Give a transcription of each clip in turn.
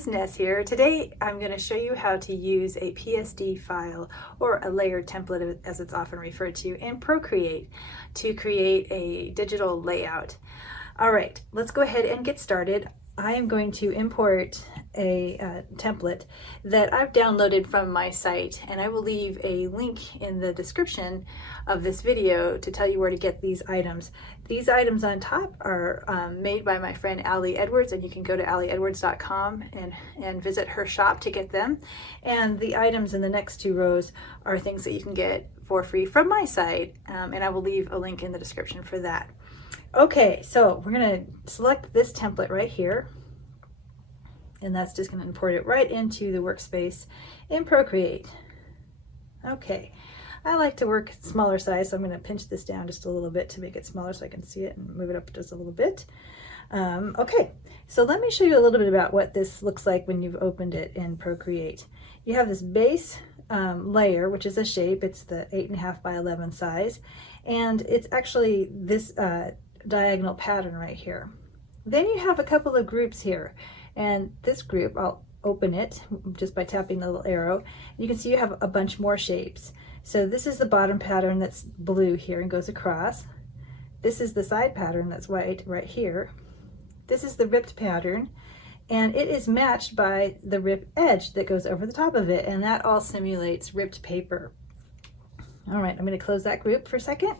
is Ness here. Today I'm going to show you how to use a PSD file, or a layered template as it's often referred to, in Procreate to create a digital layout. Alright, let's go ahead and get started. I am going to import a template that I've downloaded from my site, and I will leave a link in the description of this video to tell you where to get these items. These items on top are made by my friend Allie Edwards, and you can go to allieedwards.com and visit her shop to get them. And the items in the next two rows are things that you can get for free from my site, and I will leave a link in the description for that. Okay, so we're going to select this template right here, and that's just going to import it right into the workspace in Procreate. Okay, I like to work smaller size, so I'm going to pinch this down just a little bit to make it smaller so I can see it, and move it up just a little bit. Okay, so let me show you a little bit about what this looks like when you've opened it in Procreate. You have this base layer, which is a shape. It's the 8.5 by 11 size, and it's actually this diagonal pattern right here. Then you have a couple of groups here, and this group, I'll open it just by tapping the little arrow. You can see you have a bunch more shapes. So this is the bottom pattern that's blue here and goes across. This is the side pattern that's white right here. This is the ripped pattern, and it is matched by the ripped edge that goes over the top of it, and that all simulates ripped paper. All right, I'm going to close that group for a second,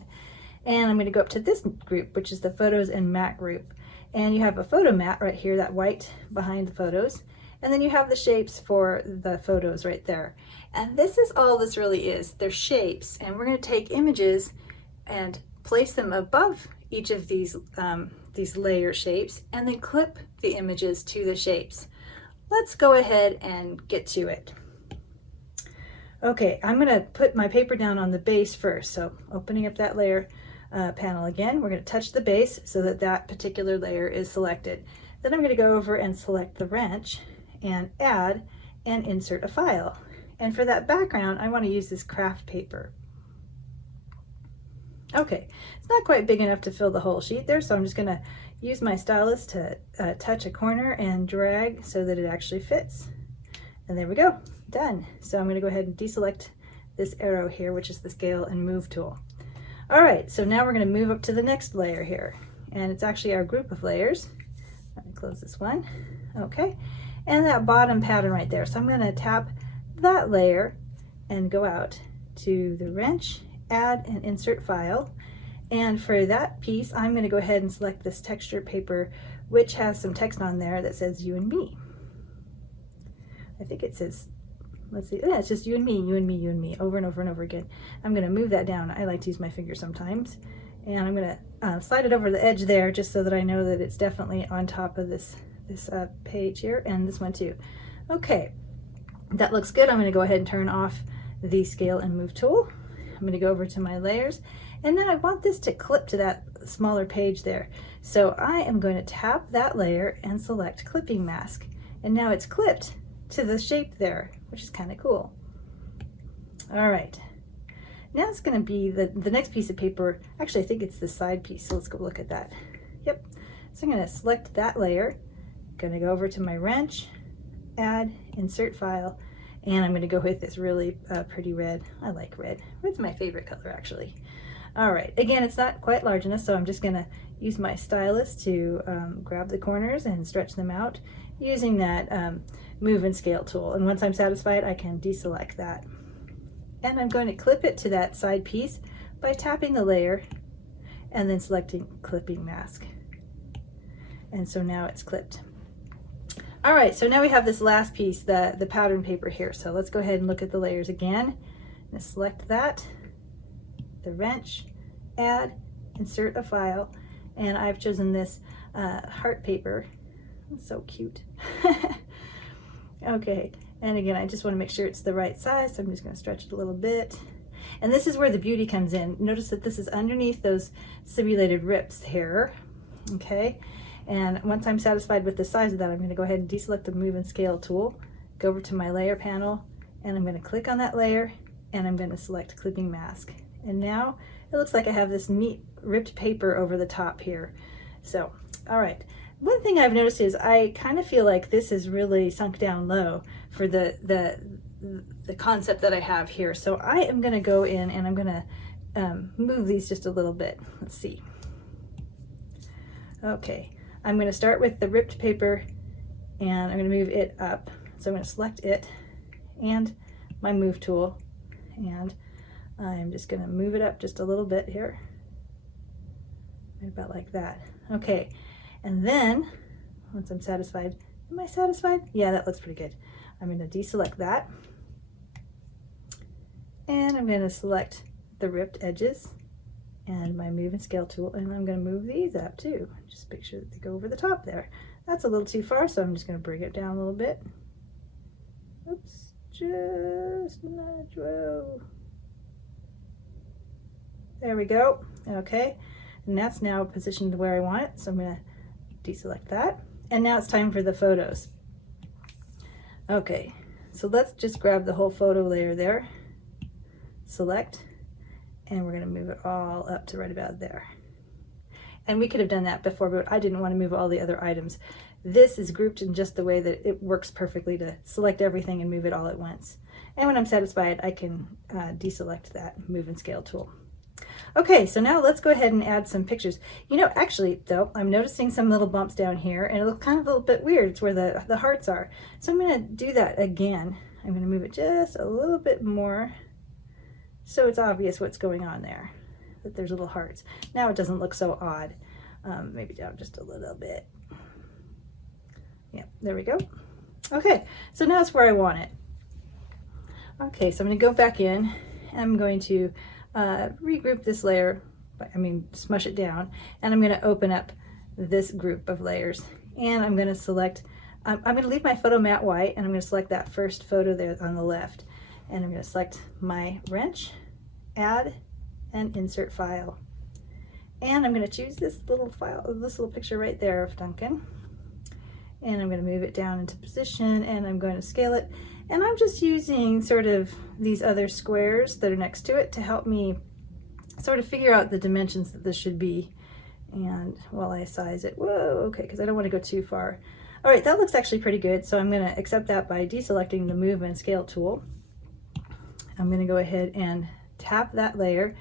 and I'm going to go up to this group, which is the photos and mat group. And you have a photo mat right here, that white behind the photos, and then you have the shapes for the photos right there. And this is all this really is. They're shapes, and we're going to take images and place them above each of these layer shapes, and then clip the images to the shapes. Let's go ahead and get to it. Okay, I'm going to put my paper down on the base first. So opening up that layer panel again, we're going to touch the base so that that particular layer is selected. Then I'm going to go over and select the wrench and add and insert a file. And for that background, I want to use this craft paper. Okay, it's not quite big enough to fill the whole sheet there, so I'm just going to use my stylus to touch a corner and drag so that it actually fits. And there we go, done. So I'm going to go ahead and deselect this arrow here, which is the scale and move tool. All right, so now we're going to move up to the next layer here, and it's actually our group of layers. Let me close this one. Okay, and that bottom pattern right there. So I'm going to tap that layer and go out to the wrench, add and insert file. And for that piece, I'm going to go ahead and select this texture paper, which has some text on there that says you and me. I think it says, let's see, yeah, it's just you and me, you and me, you and me, over and over and over again. I'm going to move that down. I like to use my finger sometimes. And I'm going to slide it over the edge there just so that I know that it's definitely on top of this page here, and this one too. Okay, that looks good. I'm going to go ahead and turn off the scale and move tool. I'm going to go over to my layers, and now I want this to clip to that smaller page there. So I am going to tap that layer and select clipping mask, and now it's clipped to the shape there, which is kind of cool. All right, now it's going to be the next piece of paper. Actually, I think it's the side piece, so let's go look at that. Yep, so I'm going to select that layer, going to go over to my wrench, add, insert file, and I'm going to go with this really pretty red. I like red. Red's my favorite color, actually. All right, again, it's not quite large enough, so I'm just going to use my stylus to grab the corners and stretch them out using that move and scale tool. And once I'm satisfied, I can deselect that. And I'm going to clip it to that side piece by tapping the layer and then selecting clipping mask. And so now it's clipped. All right, so now we have this last piece, the pattern paper here. So let's go ahead and look at the layers again. And select that, the wrench, add, insert a file, and I've chosen this heart paper. It's so cute. Okay, and again, I just want to make sure it's the right size, so I'm just going to stretch it a little bit. And this is where the beauty comes in. Notice that this is underneath those simulated rips here. Okay, and once I'm satisfied with the size of that, I'm going to go ahead and deselect the move and scale tool, go over to my layer panel, and I'm going to click on that layer, and I'm going to select clipping mask. And now it looks like I have this neat ripped paper over the top here. So, all right, one thing I've noticed is I kind of feel like this is really sunk down low for the concept that I have here. So I am going to go in and I'm going to move these just a little bit. Let's see. Okay, I'm going to start with the ripped paper and I'm going to move it up. So I'm going to select it and my move tool, and I'm just going to move it up just a little bit here, right about like that. Okay, and then once I'm satisfied, am I satisfied? Yeah, that looks pretty good. I'm going to deselect that, and I'm going to select the ripped edges and my move and scale tool, and I'm going to move these up too. Just make sure that they go over the top there. That's a little too far, so I'm just going to bring it down a little bit. Oops, just a nudge. Whoa. There we go. Okay, and that's now positioned where I want it, so I'm going to deselect that. And now it's time for the photos. Okay, so let's just grab the whole photo layer there, select, and we're going to move it all up to right about there. And we could have done that before, but I didn't want to move all the other items. This is grouped in just the way that it works perfectly to select everything and move it all at once. And when I'm satisfied, I can deselect that move and scale tool. Okay, so now let's go ahead and add some pictures. You know, actually though, I'm noticing some little bumps down here, and it looks kind of a little bit weird. It's where the hearts are. So I'm going to do that again. I'm going to move it just a little bit more so it's obvious what's going on there, that there's little hearts. Now it doesn't look so odd. Maybe down just a little bit. Yeah, there we go. Okay, so now it's where I want it. Okay, so I'm going to go back in. I'm going to regroup this layer, smush it down, and I'm going to open up this group of layers. And I'm going to select, I'm going to leave my photo matte white, and I'm going to select that first photo there on the left. And I'm going to select my wrench, add, and insert file. And I'm going to choose this little file, this little picture right there of Duncan. And I'm going to move it down into position, and I'm going to scale it. And I'm just using sort of these other squares that are next to it to help me sort of figure out the dimensions that this should be. And while I size it, whoa, okay, because I don't want to go too far. All right, that looks actually pretty good. So I'm going to accept that by deselecting the move and scale tool. I'm going to go ahead and tap that layer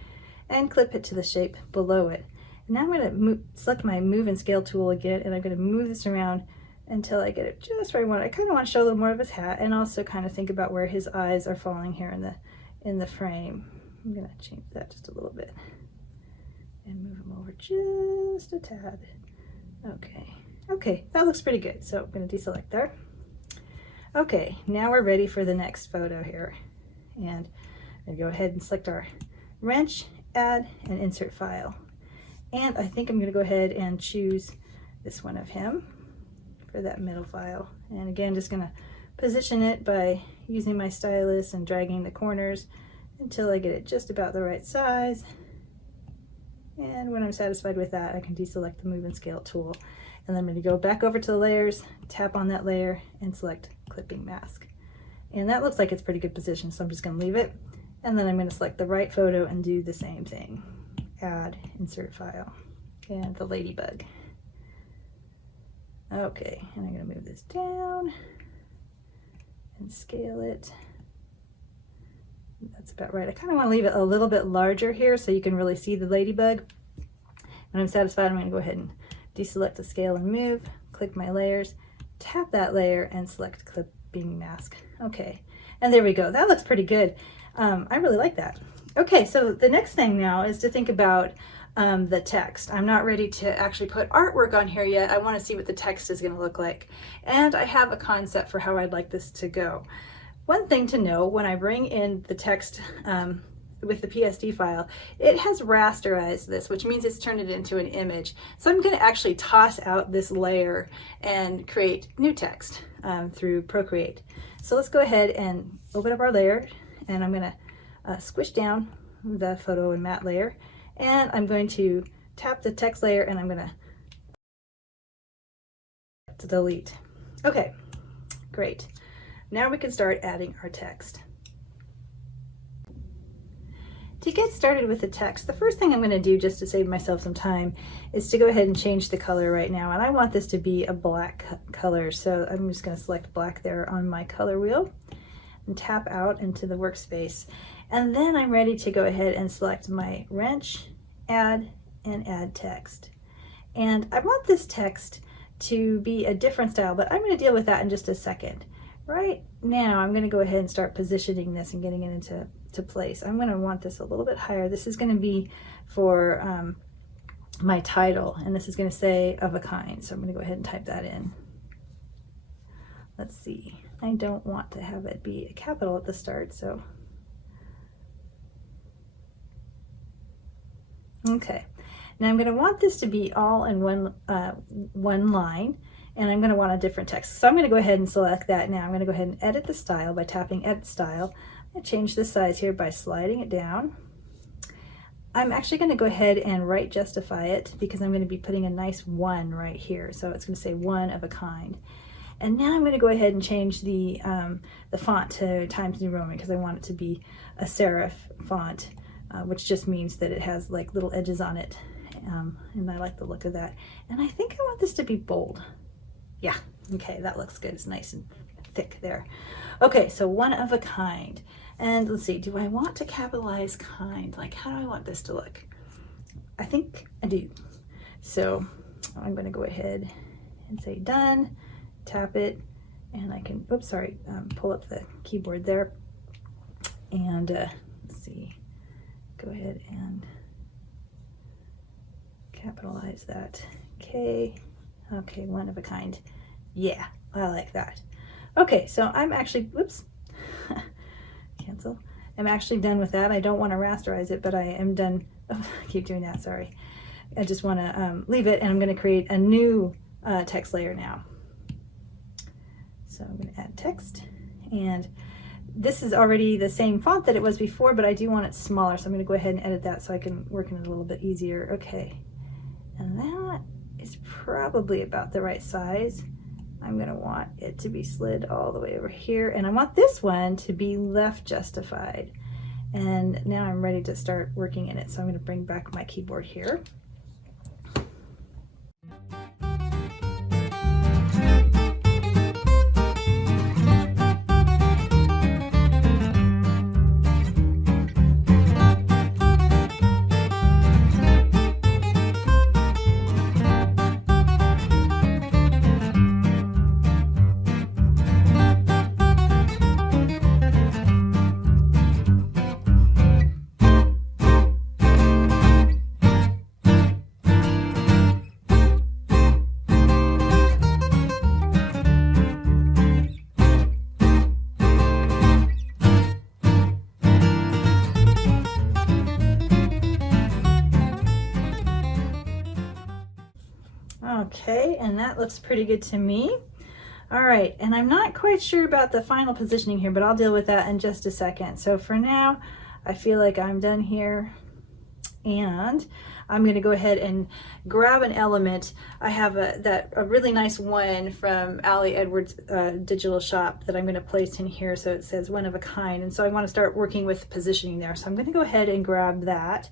and clip it to the shape below it. And now I'm going to select my move and scale tool again, and I'm going to move this around until I get it just where I want it. I kind of want to show a little more of his hat, and also kind of think about where his eyes are falling here in the frame. I'm going to change that just a little bit and move him over just a tad. Okay, okay, that looks pretty good. So I'm going to deselect there. Okay, now we're ready for the next photo here. And I'm going to go ahead and select our wrench, add, and insert file. And I think I'm going to go ahead and choose this one of him for that middle file. And again, just going to position it by using my stylus and dragging the corners until I get it just about the right size. And when I'm satisfied with that, I can deselect the move and scale tool. And then I'm going to go back over to the layers, tap on that layer, and select clipping mask. And that looks like it's pretty good position, so I'm just going to leave it. And then I'm going to select the right photo and do the same thing. Add, insert file, and the ladybug. Okay, and I'm going to move this down and scale it. That's about right. I kind of want to leave it a little bit larger here so you can really see the ladybug. When I'm satisfied, I'm going to go ahead and deselect the scale and move, click my layers, tap that layer, and select clipping mask. Okay, and there we go. That looks pretty good. I really like that. Okay, so the next thing now is to think about the text. I'm not ready to actually put artwork on here yet. I want to see what the text is going to look like. And I have a concept for how I'd like this to go. One thing to know, when I bring in the text with the PST file, it has rasterized this, which means it's turned it into an image. So I'm going to actually toss out this layer and create new text through Procreate. So let's go ahead and open up our layer, and I'm going to squish down the photo and matte layer, and I'm going to tap the text layer, and I'm going to delete. Okay, great. Now we can start adding our text. To get started with the text, the first thing I'm going to do, just to save myself some time, is to go ahead and change the color right now. And I want this to be a black color, so I'm just going to select black there on my color wheel and tap out into the workspace. And then I'm ready to go ahead and select my wrench, add, and add text. And I want this text to be a different style, but I'm going to deal with that in just a second. Right now, I'm going to go ahead and start positioning this and getting it into place. I'm going to want this a little bit higher. This is going to be for my title, and this is going to say "of a kind." So I'm going to go ahead and type that in. Let's see. I don't want to have it be a capital at the start, so okay. Now I'm going to want this to be all in one line, and I'm going to want a different text. So I'm going to go ahead and select that now. I'm going to go ahead and edit the style by tapping Edit Style. I'm going to change the size here by sliding it down. I'm actually going to go ahead and right justify it because I'm going to be putting a nice 1 right here. So it's going to say "one of a kind." And now I'm going to go ahead and change the font to Times New Roman because I want it to be a serif font, which just means that it has like little edges on it. And I like the look of that. And I think I want this to be bold. Yeah, okay, that looks good. It's nice and thick there. Okay, so "one of a kind." And let's see, do I want to capitalize "kind"? Like, how do I want this to look? I think I do. So I'm going to go ahead and say done, tap it, and I can, oops, sorry, pull up the keyboard there. And let's see, go ahead and capitalize that K. Okay, "one of a kind." Yeah, I like that. Okay, so I'm actually, whoops, cancel. I'm actually done with that. I don't want to rasterize it, but I am done. Oh, I keep doing that, sorry. I just want to leave it, and I'm going to create a new text layer now. So I'm going to add text, and this is already the same font that it was before, but I do want it smaller, so I'm going to go ahead and edit that so I can work in it a little bit easier. Okay, and that is probably about the right size. I'm going to want it to be slid all the way over here, and I want this one to be left justified. And now I'm ready to start working in it, so I'm going to bring back my keyboard here. Okay, and that looks pretty good to me. All right, and I'm not quite sure about the final positioning here, but I'll deal with that in just a second. So for now, I feel like I'm done here, and I'm going to go ahead and grab an element. I have a really nice one from Ali Edwards' digital shop that I'm going to place in here, so it says "one of a kind," and so I want to start working with positioning there. So I'm going to go ahead and grab that,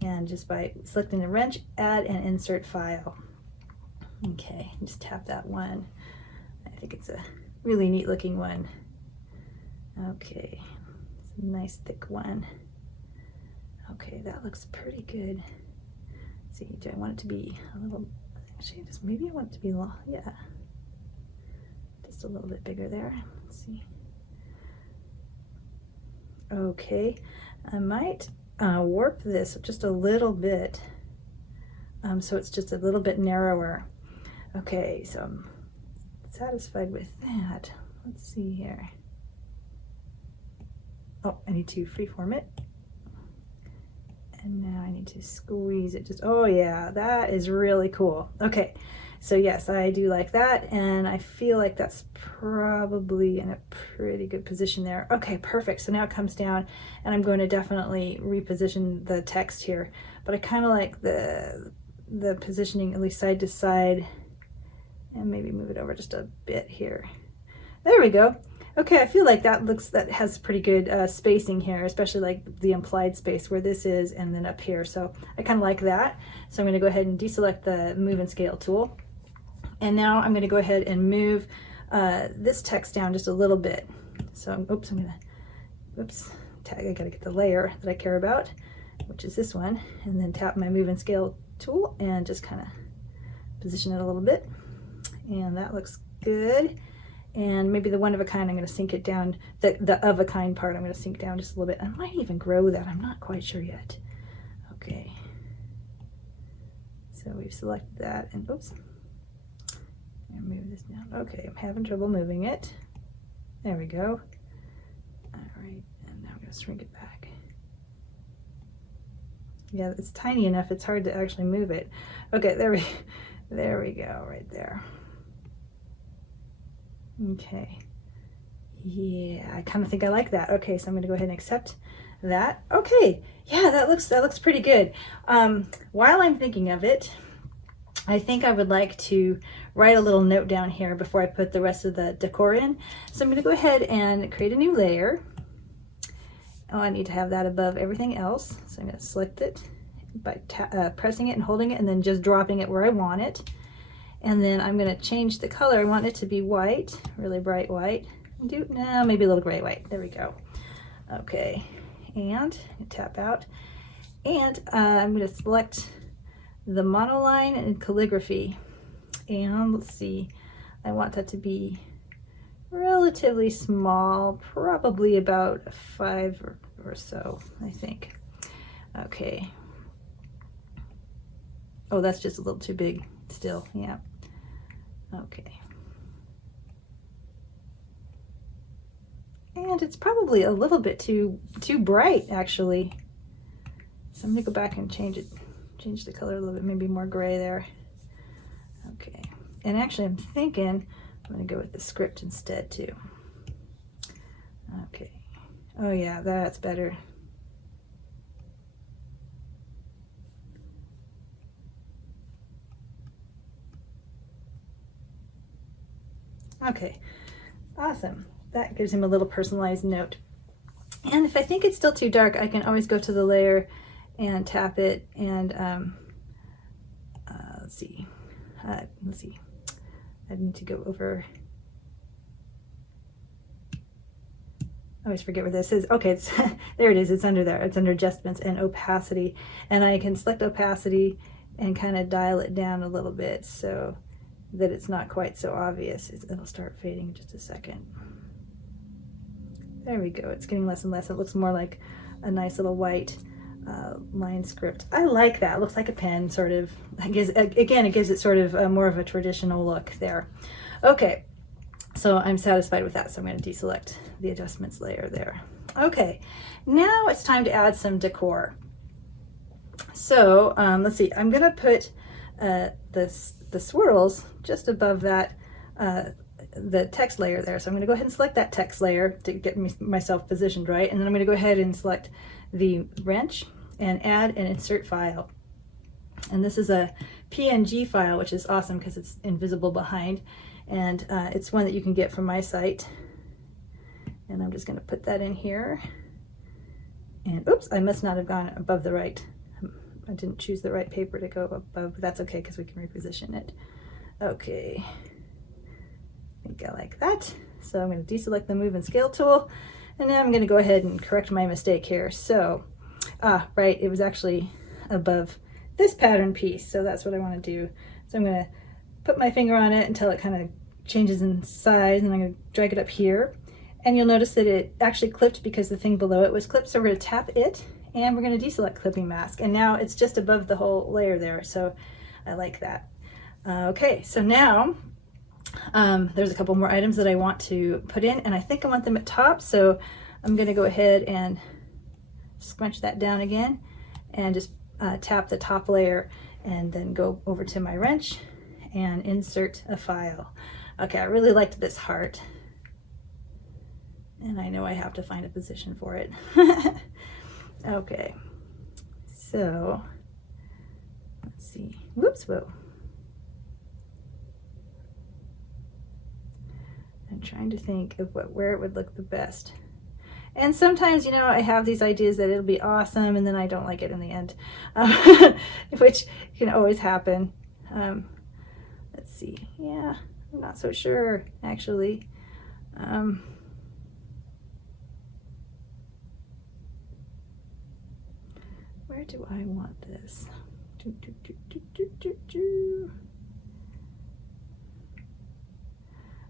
and just by selecting the wrench, add and insert file. Okay, just tap that one. I think it's a really neat looking one. Okay, it's a nice thick one. Okay, that looks pretty good. Let's see, do I want it to be a little, actually just maybe I want it to be long, yeah. Just a little bit bigger there, let's see. Okay, I might warp this just a little bit so it's just a little bit narrower. Okay, so I'm satisfied with that. Let's see here. Oh, I need to freeform it. And now I need to squeeze it just, oh yeah, that is really cool. Okay, so yes, I do like that, and I feel like that's probably in a pretty good position there. Okay, perfect. So now it comes down, and I'm going to definitely reposition the text here, but I kind of like the positioning, at least side to side, and maybe move it over just a bit here. There we go. Okay, I feel like that has pretty good spacing here, especially like the implied space where this is and then up here. So I kind of like that. So I'm going to go ahead and deselect the Move and Scale tool. And now I'm going to go ahead and move this text down just a little bit. So, oops, I got to get the layer that I care about, which is this one, and then tap my Move and Scale tool and just kind of position it a little bit. And that looks good. And maybe the one of a kind, I'm going to sink it down, the of a kind part, I'm going to sink down just a little bit. I might even grow that, I'm not quite sure yet. Okay. So we've selected that, and oops. And move this down. Okay, I'm having trouble moving it. There we go. All right, and now I'm going to shrink it back. Yeah, it's tiny enough, it's hard to actually move it. Okay, there we go, right there. Okay, yeah, I kind of think I like that. Okay, so I'm going to go ahead and accept that. Okay, yeah, that looks pretty good. While I'm thinking of it, I think I would like to write a little note down here before I put the rest of the decor in. So I'm going to go ahead and create a new layer. Oh, I need to have that above everything else. So I'm going to select it by pressing it and holding it and then just dropping it where I want it. And then I'm going to change the color. I want it to be white, really bright white. No, maybe a little gray white. There we go. Okay, and tap out. And I'm going to select the monoline and calligraphy. And let's see, I want that to be relatively small, probably about 5 or so, I think. Okay. Oh, that's just a little too big still, yeah. Okay. And it's probably a little bit too bright, actually. So I'm gonna go back and change the color a little bit, maybe more gray there. Okay. And actually I'm thinking I'm gonna go with the script instead too. Okay. Oh yeah, that's better. Okay, awesome. That gives him a little personalized note. And if I think it's still too dark, I can always go to the layer and tap it and let's see. I need to go over. I always forget where this is. Okay, it's there it is. It's under there. It's under Adjustments and Opacity. And I can select Opacity and kind of dial it down a little bit so that it's not quite so obvious. It'll start fading in just a second. There we go. It's getting less and less. It looks more like a nice little white line script. I like that. It looks like a pen, sort of. Again, it gives it sort of more of a traditional look there. Okay, so I'm satisfied with that. So I'm going to deselect the Adjustments layer there. Okay, now it's time to add some decor. So let's see. I'm going to put the swirls just above that the text layer there. So I'm going to go ahead and select that text layer to get myself positioned right, and then I'm going to go ahead and select the wrench and add an insert file. And this is a PNG file, which is awesome because it's invisible behind, and it's one that you can get from my site. And I'm just going to put that in here. And oops, I must not have gone above the right. I didn't choose the right paper to go above, but that's okay because we can reposition it. Okay, I think I like that. So I'm going to deselect the Move and Scale tool, and now I'm going to go ahead and correct my mistake here. So, right, it was actually above this pattern piece, so that's what I want to do. So I'm going to put my finger on it until it kind of changes in size, and I'm going to drag it up here. And you'll notice that it actually clipped because the thing below it was clipped, so we're going to tap it, and we're going to deselect Clipping Mask. And now it's just above the whole layer there, so I like that. Okay, so now there's a couple more items that I want to put in, and I think I want them at top, so I'm going to go ahead and scrunch that down again and just tap the top layer and then go over to my wrench and insert a file. Okay, I really liked this heart, and I know I have to find a position for it. Okay, so let's see. Whoops, whoa. I'm trying to think of where it would look the best. And sometimes, you know, I have these ideas that it'll be awesome and then I don't like it in the end, which can always happen. Let's see. Yeah, I'm not so sure, actually. Where do I want this?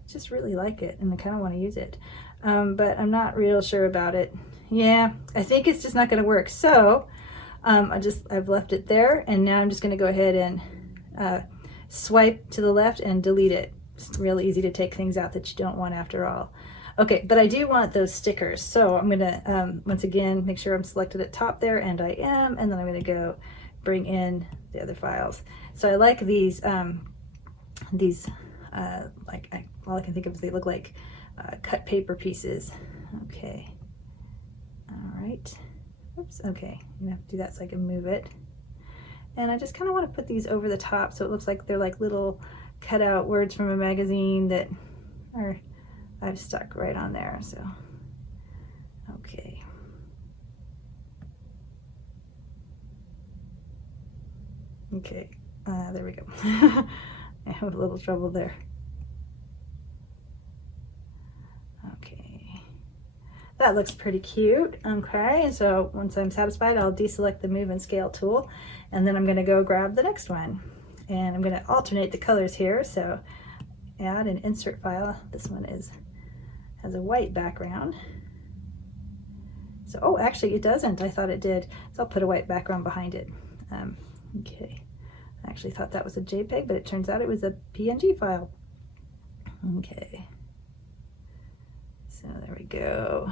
Just really like it and I kind of want to use it, but I'm not real sure about it. Yeah, I think it's just not going to work. So I've left it there, and now I'm just going to go ahead and swipe to the left and delete it. It's real easy to take things out that you don't want after all. Okay, but I do want those stickers, so I'm going to once again make sure I'm selected at top there, and I am, and then I'm going to go bring in the other files. So I like these like all I can think of is they look like cut paper pieces. Okay, all right. Oops. Okay, I'm gonna have to do that so I can move it. And I just kind of want to put these over the top so it looks like they're like little cut out words from a magazine that are I've stuck right on there. So okay. Okay, there we go. I have a little trouble there. Okay, that looks pretty cute. Okay, so once I'm satisfied, I'll deselect the Move and Scale tool, and then I'm going to go grab the next one. And I'm going to alternate the colors here. So add an insert file. This one has a white background. So, oh, actually it doesn't. I thought it did. So I'll put a white background behind it. Okay. I actually thought that was a JPEG, but it turns out it was a PNG file. Okay. So there we go.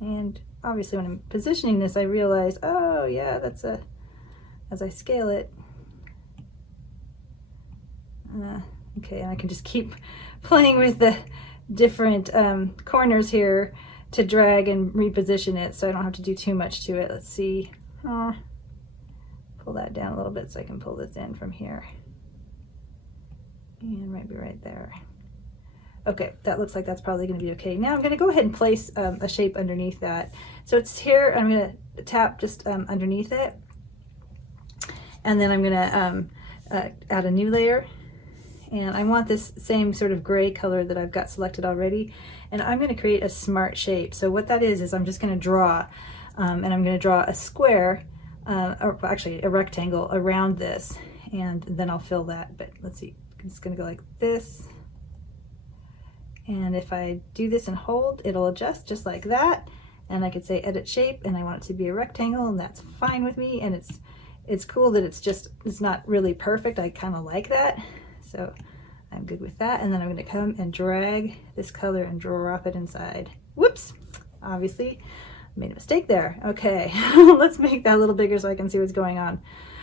And obviously when I'm positioning this, I realize, oh yeah, that's as I scale it. Okay, and I can just keep playing with the different corners here to drag and reposition it so I don't have to do too much to it. Let's see. Pull that down a little bit so I can pull this in from here. And maybe right there. Okay, that looks like that's probably going to be okay. Now I'm going to go ahead and place a shape underneath that. So it's here. I'm going to tap just underneath it. And then I'm going to add a new layer. And I want this same sort of gray color that I've got selected already. And I'm going to create a smart shape. So what that is I'm just going to draw, and I'm going to draw a square, or actually a rectangle around this. And then I'll fill that. But let's see, it's going to go like this. And if I do this and hold, it'll adjust just like that. And I could say edit shape, and I want it to be a rectangle, and that's fine with me. And it's cool that it's not really perfect. I kind of like that. So I'm good with that. And then I'm going to come and drag this color and drop it inside. Whoops, obviously made a mistake there. Okay, let's make that a little bigger so I can see what's going on.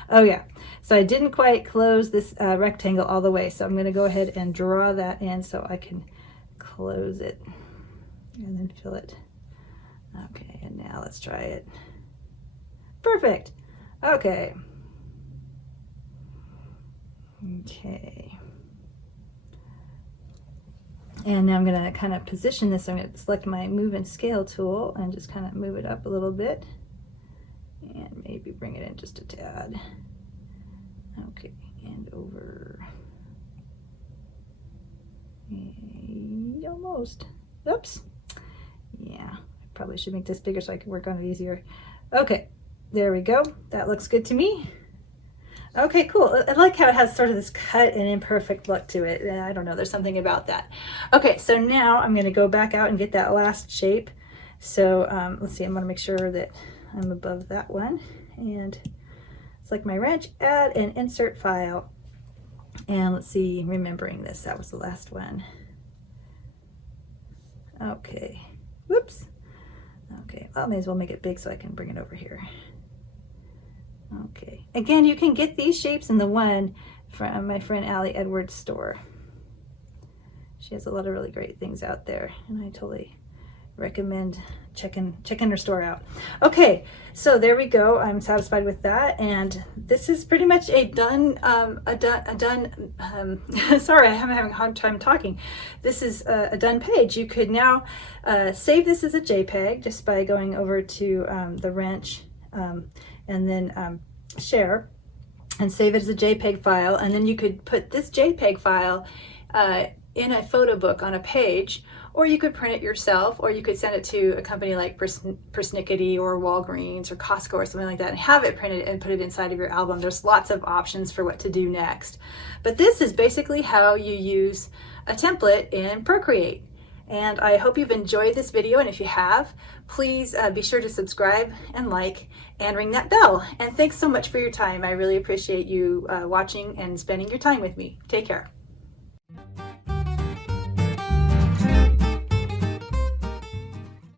Oh yeah, so I didn't quite close this rectangle all the way. So I'm going to go ahead and draw that in so I can close it and then fill it. Okay, and now let's try it. Perfect. Okay. Okay. And now I'm going to kind of position this. I'm going to select my Move and Scale tool and just kind of move it up a little bit and maybe bring it in just a tad. Okay, and over. Almost. Oops. Yeah, I probably should make this bigger so I can work on it easier. Okay, there we go. That looks good to me. Okay, cool. I like how it has sort of this cut and imperfect look to it. I don't know, there's something about that. Okay, so now I'm going to go back out and get that last shape. So let's see, I'm going to make sure that I'm above that one. And select my wrench, add an insert file. And let's see, remembering this, that was the last one. Okay, whoops. Okay, well, I may as well make it big so I can bring it over here. Okay, again, you can get these shapes in the one from my friend Allie Edwards' store. She has a lot of really great things out there, and I totally recommend checking her store out. Okay, so there we go. I'm satisfied with that, and this is pretty much a done. Sorry, I'm having a hard time talking. This is a done page. You could now save this as a JPEG just by going over to the wrench and then share and save it as a JPEG file, and then you could put this JPEG file in a photo book on a page, or you could print it yourself, or you could send it to a company like Persnickety or Walgreens or Costco or something like that and have it printed and put it inside of your album. There's lots of options for what to do next. But this is basically how you use a template in Procreate. And I hope you've enjoyed this video, and if you have, please be sure to subscribe and like and ring that bell. And thanks so much for your time. I really appreciate you watching and spending your time with me. Take care.